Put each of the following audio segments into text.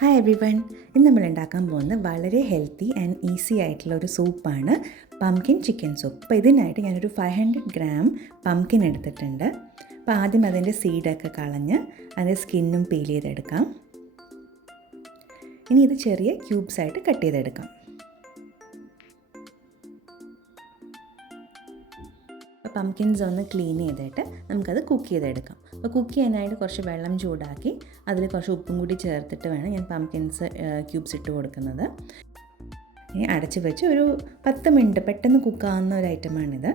Hi every one. ഇന്ന് നമ്മൾ ഉണ്ടാക്കാൻ പോകുന്നത് വളരെ ഹെൽത്തി ആൻഡ് ഈസി ആയിട്ടുള്ള ഒരു സൂപ്പാണ്, പംകിൻ ചിക്കൻ സൂപ്പ്. അപ്പോൾ ഇതിനായിട്ട് ഞാനൊരു 500 ഗ്രാം പംകിൻ എടുത്തിട്ടുണ്ട്. അപ്പോൾ ആദ്യം അതിൻ്റെ സീഡൊക്കെ കളഞ്ഞ് അതിൻ്റെ സ്കിന്നും പീൽ ചെയ്തെടുക്കാം. ഇനി ഇത് ചെറിയ ക്യൂബ്സായിട്ട് കട്ട് ചെയ്തെടുക്കാം. അപ്പോൾ പംകിൻസ് ഒന്ന് ക്ലീൻ ചെയ്തിട്ട് നമുക്കത് കുക്ക് ചെയ്തെടുക്കാം. അപ്പോൾ കുക്ക് ചെയ്യാനായിട്ട് കുറച്ച് വെള്ളം ചൂടാക്കി അതിൽ കുറച്ച് ഉപ്പും കൂടി ചേർത്തിട്ട് വേണം ഞാൻ പംകിൻസ് ക്യൂബ്സ് ഇട്ട് കൊടുക്കുന്നത്. ഇനി അടച്ച് വെച്ച് ഒരു 10 മിനിറ്റ് പെട്ടെന്ന് കുക്കാവുന്ന ഒരു ഐറ്റമാണിത്.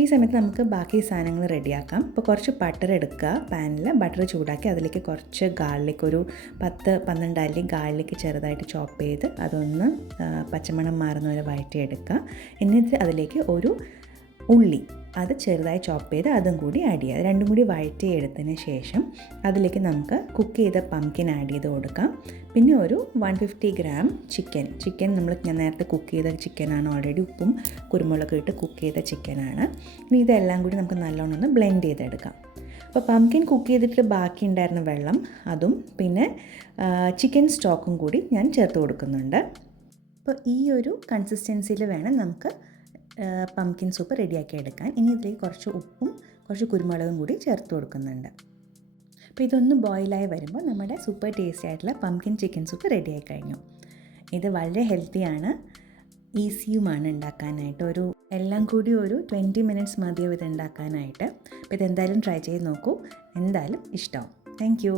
ഈ സമയത്ത് നമുക്ക് ബാക്കി സാധനങ്ങൾ റെഡിയാക്കാം. അപ്പോൾ കുറച്ച് ബട്ടർ എടുക്കുക, പാനിൽ ബട്ടർ ചൂടാക്കി അതിലേക്ക് കുറച്ച് ഗാർലിക്, ഒരു 10-12 അല്ലി ഗാർലിക് ചെറുതായിട്ട് ചോപ്പ് ചെയ്ത് അതൊന്ന് പച്ചമണം മാറുന്ന വരെ വഴറ്റിയെടുക്കുക. എന്നിട്ട് അതിലേക്ക് ഒരു ഉള്ളി അത് ചെറുതായി ചോപ്പ് ചെയ്ത് അതും കൂടി ആഡ് ചെയ്യുക. രണ്ടും കൂടി വഴറ്റിയെടുത്തതിന് ശേഷം അതിലേക്ക് നമുക്ക് കുക്ക് ചെയ്ത പംകിൻ ആഡ് ചെയ്ത് കൊടുക്കാം. പിന്നെ ഒരു 150 ഗ്രാം ചിക്കൻ ഞാൻ നേരത്തെ കുക്ക് ചെയ്ത ചിക്കനാണ്, ഓൾറെഡി ഉപ്പും കുരുമുളകും ഇട്ട് കുക്ക് ചെയ്ത ചിക്കനാണ്. ഇനി ഇതെല്ലാം കൂടി നമുക്ക് നല്ലോണം ഒന്ന് ബ്ലെൻഡ് ചെയ്തെടുക്കാം. അപ്പോൾ പംകിൻ കുക്ക് ചെയ്തിട്ട് ബാക്കി ഉണ്ടായിരുന്ന വെള്ളം അതും പിന്നെ ചിക്കൻ സ്റ്റോക്കും കൂടി ഞാൻ ചേർത്ത് കൊടുക്കുന്നുണ്ട്. അപ്പോൾ ഈ ഒരു കൺസിസ്റ്റൻസിയിൽ വേണം നമുക്ക് പംകിൻ സൂപ്പ് റെഡിയാക്കി എടുക്കാൻ. ഇനി ഇതിലേക്ക് കുറച്ച് ഉപ്പും കുറച്ച് കുരുമുളകും കൂടി ചേർത്ത് കൊടുക്കുന്നുണ്ട്. അപ്പോൾ ഇതൊന്ന് ബോയിലായി വരുമ്പോൾ നമ്മുടെ സൂപ്പർ ടേസ്റ്റി ആയിട്ടുള്ള പംകിൻ ചിക്കൻ സൂപ്പ് റെഡിയായി കഴിഞ്ഞു. ഇത് വളരെ ഹെൽത്തിയാണ്, ഈസിയുമാണ് ഉണ്ടാക്കാനായിട്ട്. എല്ലാം കൂടി ഒരു 20 മിനിറ്റ്സ് മതിയോ ഇത് ഉണ്ടാക്കാനായിട്ട്. അപ്പോൾ ഇതെന്തായാലും ട്രൈ ചെയ്ത് നോക്കൂ, എന്തായാലും ഇഷ്ടമാവും. Thank you.